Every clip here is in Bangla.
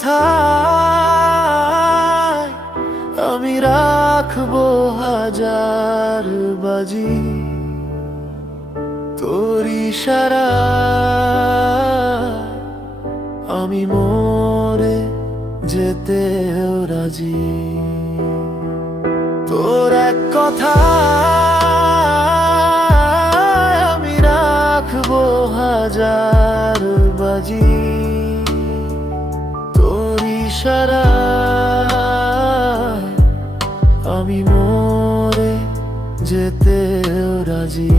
কথায় আমি রাখবো হাজার বাজি, তোর ইশারায় আমি মরে যেতেও রাজি। তোর এক কথায় আমি রাখবো হাজার বাজি, তোর ইশারায় আমি মরে যেতেও রাজি।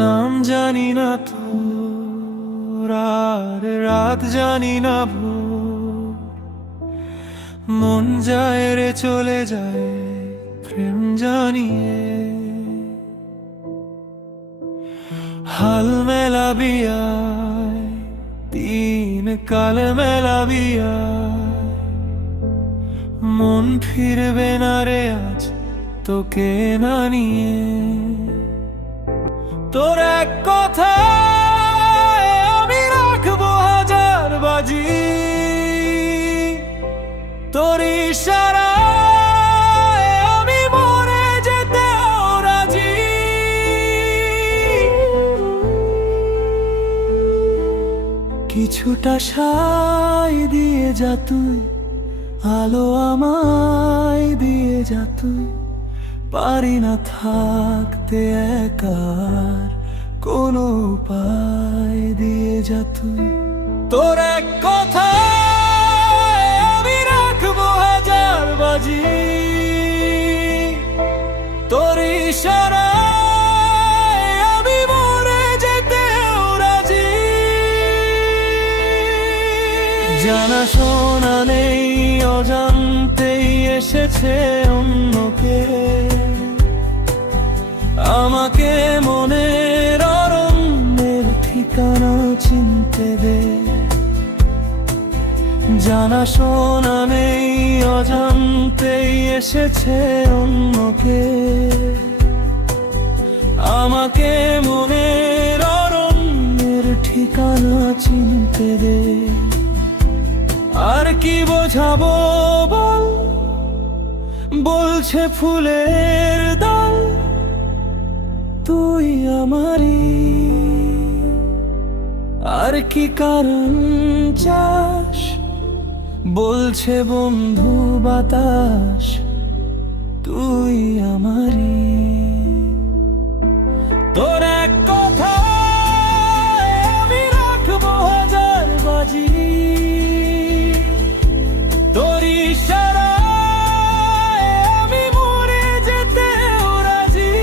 নাম জানি না তোর আর রাত জানি না ভোর, মন যায় রে চলে যায় প্রেম জানিয়ে। হাল মেলাবি আয়, দিন কাল মেলাবি আয়, মন ফিরবে না রে আজ তোকে না নিয়ে। তোর এক কথায় আমি রাখবো হাজার বাজি, তোর ইশারায় আমি মরে যেতেও রাজি। কিছুটা সায় দিয়ে যা তুই, আলো আমায় দিয়ে যা তুই, পারি না থাকতে একার কোনো উপায় দিয়ে যা তুই। তোর এক কথায় আমি রাখবো হাজার বাজি, তোর ইশারায় আমি মরে যেতেও রাজি। জানা শোনা নেই অজান্তেই এসেছে অন্যকে, আমাকে মনের অরণ্যের ঠিকানা চিনতে দে। জানা শোনা নেই অজান্তেই এসেছে অন্যকে, আমাকে মনের অরণ্যের ঠিকানা চিনতে দে। আর কি বোঝাবো বল, বলছে ফুলের দল তুই আমারি। আর কি কারণ চাস, বলছে বন্ধু বাতাস তুই আমারি। তোর এক কথায় আমি রাখবো হাজার বাজি, তোর ইশারায় আমি মরে যেতেও রাজি।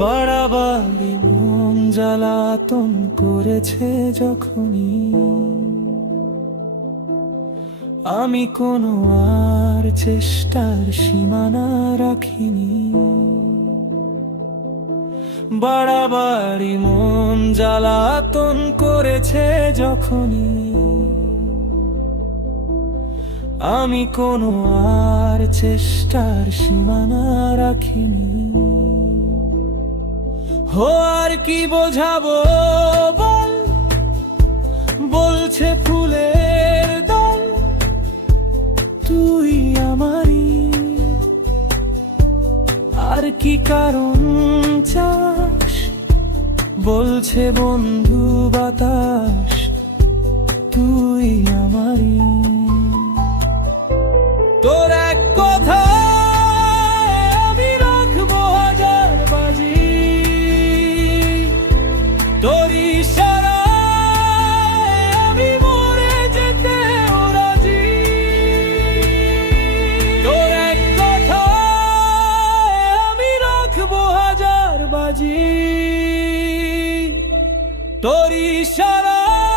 বাড়াবাড়ি মন জ্বালাতন করেছে যখনই, আমি কোনো আর চেষ্টার সীমানা রাখিনি। বাড়াবাড়ি মন জ্বালাতন করেছে যখনই, আমি কোনো আর চেষ্টার সীমানা রাখিনি। হো আর কি বোঝাবো বল, বলছে ফুলের দল তুই আমারি। আর কি কারণ চাস, বলছে বন্ধু বাতাস তুই আমারি। তোর এক কথায় আমি রাখবো হাজার বাজি, তোর ইশারায় আমি মরে যেতেও রাজি। তোর এক কথায় আমি রাখবো হাজার বাজি, তোর ইশারায়